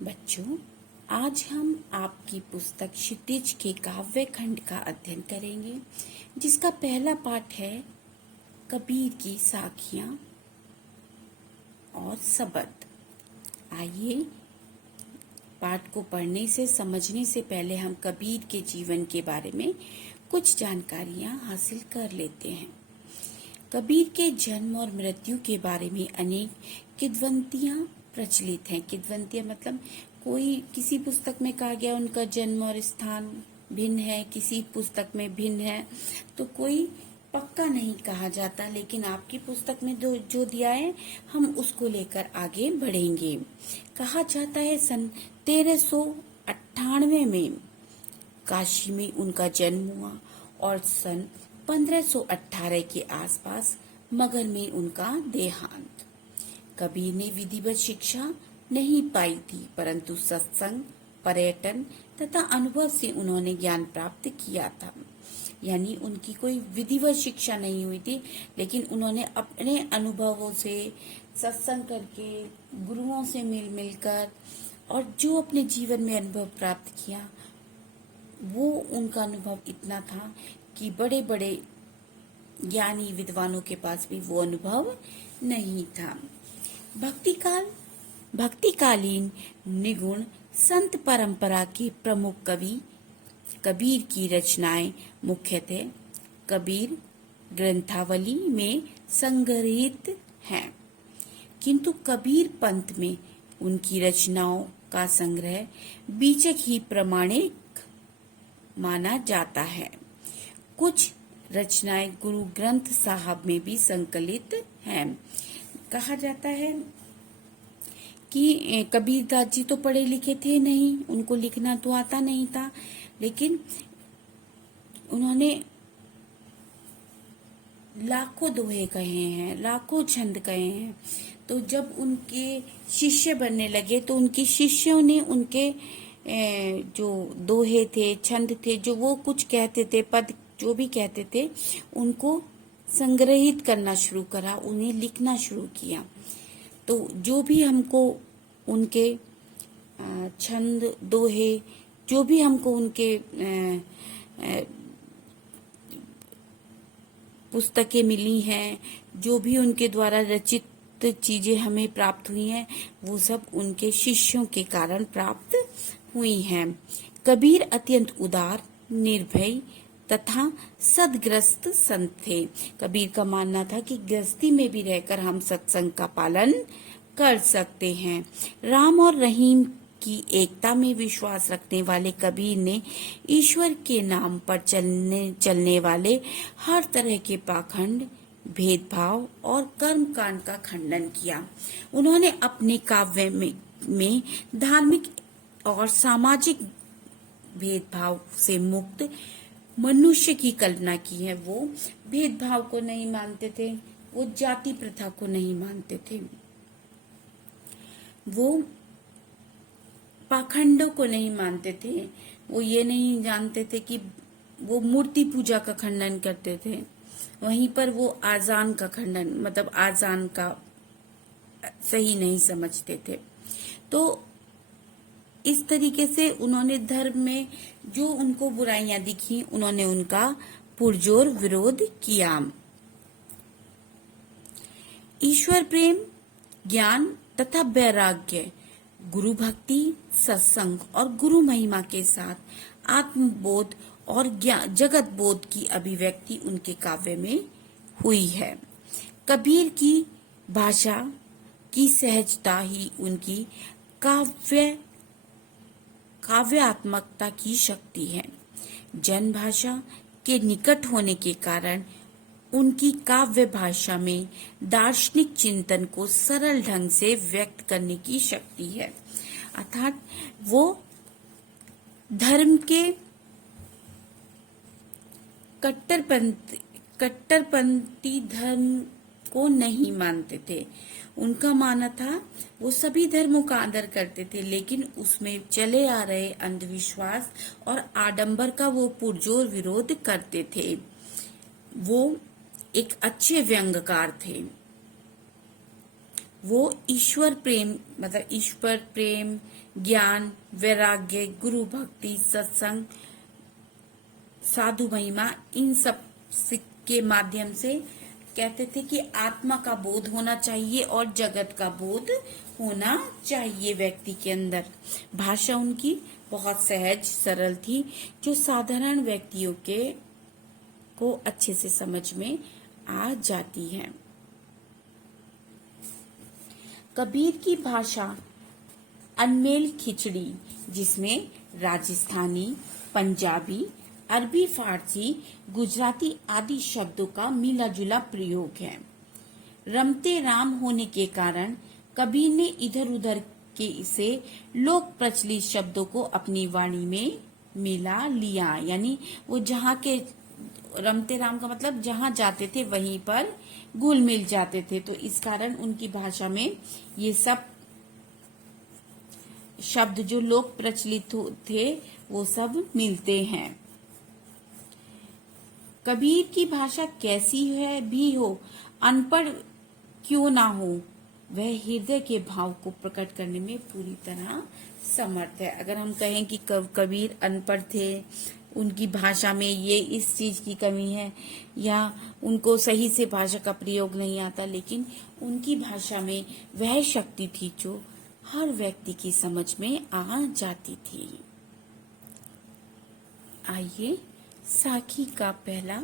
बच्चों, आज हम आपकी पुस्तक क्षितिज के काव्य खंड का अध्ययन करेंगे, जिसका पहला पाठ है कबीर की साखियां और सबद। आइए, पाठ को पढ़ने से समझने से पहले हम कबीर के जीवन के बारे में कुछ जानकारियां हासिल कर लेते हैं। कबीर के जन्म और मृत्यु के बारे में अनेक किंवदंतियां प्रचलित हैं। किंवदंतियां मतलब कोई किसी पुस्तक में कहा गया उनका जन्म और स्थान भिन्न है, किसी पुस्तक में भिन्न है, तो कोई पक्का नहीं कहा जाता। लेकिन आपकी पुस्तक में जो दिया है हम उसको लेकर आगे बढ़ेंगे। कहा जाता है सन 1398 में काशी में उनका जन्म हुआ और सन 1518 के आसपास मगध में उनका देहांत। कबीर ने विधिवत शिक्षा नहीं पाई थी, परंतु सत्संग, पर्यटन तथा अनुभव से उन्होंने ज्ञान प्राप्त किया था। यानी उनकी कोई विधिवत शिक्षा नहीं हुई थी, लेकिन उन्होंने अपने अनुभवों से, सत्संग करके, गुरुओं से मिलकर और जो अपने जीवन में अनुभव प्राप्त किया, वो उनका अनुभव इतना था कि बड़े बड़े ज्ञानी विद्वानों के पास भी वो अनुभव नहीं था। भक्तिकालीन निगुण संत परंपरा के प्रमुख कवि कबीर की रचनाएं मुख्यतः कबीर ग्रंथावली में संग्रहित हैं, किंतु कबीर पंथ में उनकी रचनाओं का संग्रह बीचक ही प्रमाणिक माना जाता है। कुछ रचनाएं गुरु ग्रंथ साहब में भी संकलित हैं। कहा जाता है कि कबीरदास जी तो पढ़े लिखे थे नहीं, उनको लिखना तो आता नहीं था, लेकिन उन्होंने लाखों दोहे कहे हैं, लाखों छंद कहे हैं। तो जब उनके शिष्य बनने लगे तो उनके शिष्यों ने उनके जो दोहे थे, छंद थे, जो वो कुछ कहते थे, पद जो भी कहते थे, उनको संग्रहित करना शुरू करा, उन्हें लिखना शुरू किया। तो जो भी हमको उनके छंद, दोहे, जो भी हमको उनके पुस्तकें मिली हैं, जो भी उनके द्वारा रचित चीजें हमें प्राप्त हुई हैं, वो सब उनके शिष्यों के कारण प्राप्त हुई हैं। कबीर अत्यंत उदार, निर्भय तथा सदग्रस्त संत थे। कबीर का मानना था कि गृहस्थी में भी रहकर हम सत्संग का पालन कर सकते हैं। राम और रहीम की एकता में विश्वास रखने वाले कबीर ने ईश्वर के नाम पर चलने वाले हर तरह के पाखंड, भेदभाव और कर्म कांड का खंडन किया। उन्होंने अपने काव्य में धार्मिक और सामाजिक भेदभाव से मुक्त मनुष्य की कल्पना की है। वो भेदभाव को नहीं मानते थे, वो जाति प्रथा को नहीं मानते थे, वो पाखंडों को नहीं मानते थे, वो ये नहीं जानते थे कि वो मूर्ति पूजा का खंडन करते थे। वहीं पर वो आजान का खंडन, मतलब आजान का सही नहीं समझते थे। तो इस तरीके से उन्होंने धर्म में जो उनको बुराइयां दिखी, उन्होंने उनका पुरजोर विरोध किया। ईश्वर प्रेम, ज्ञान तथा वैराग्य, गुरु भक्ति, सत्संग और गुरु महिमा के साथ आत्मबोध और जगत बोध की अभिव्यक्ति उनके काव्य में हुई है। कबीर की भाषा की सहजता ही उनकी काव्यात्मकता की शक्ति है। जन भाषा के निकट होने के कारण उनकी काव्य भाषा में दार्शनिक चिंतन को सरल ढंग से व्यक्त करने की शक्ति है। अर्थात वो धर्म के कट्टरपंथी धर्म को नहीं मानते थे। उनका मानना था वो सभी धर्मों का आदर करते थे, लेकिन उसमें चले आ रहे अंधविश्वास और आडंबर का वो पुरजोर विरोध करते थे। वो एक अच्छे व्यंग्यकार थे। वो ईश्वर प्रेम मतलब ईश्वर प्रेम, ज्ञान, वैराग्य, गुरु भक्ति, सत्संग, साधु महिमा, इन सब के माध्यम से कहते थे कि आत्मा का बोध होना चाहिए और जगत का बोध होना चाहिए व्यक्ति के अंदर। भाषा उनकी बहुत सहज सरल थी, जो साधारण व्यक्तियों के को अच्छे से समझ में आ जाती है। कबीर की भाषा अनमेल खिचड़ी, जिसमें राजस्थानी, पंजाबी, अरबी, फारसी, गुजराती आदि शब्दों का मिला जुला प्रयोग है। रमते राम होने के कारण कबीर ने इधर उधर के से लोक प्रचलित शब्दों को अपनी वाणी में मिला लिया। यानी वो जहाँ के रमते राम का मतलब जहाँ जाते थे वहीं पर घुल मिल जाते थे, तो इस कारण उनकी भाषा में ये सब शब्द जो लोक प्रचलित थे वो सब मिलते हैं। कबीर की भाषा कैसी है भी हो, अनपढ़ क्यों ना हो, वह हृदय के भाव को प्रकट करने में पूरी तरह समर्थ है। अगर हम कहें कि कबीर अनपढ़ थे, उनकी भाषा में ये इस चीज की कमी है, या उनको सही से भाषा का प्रयोग नहीं आता, लेकिन उनकी भाषा में वह शक्ति थी जो हर व्यक्ति की समझ में आ जाती थी। आइए साखी का पहला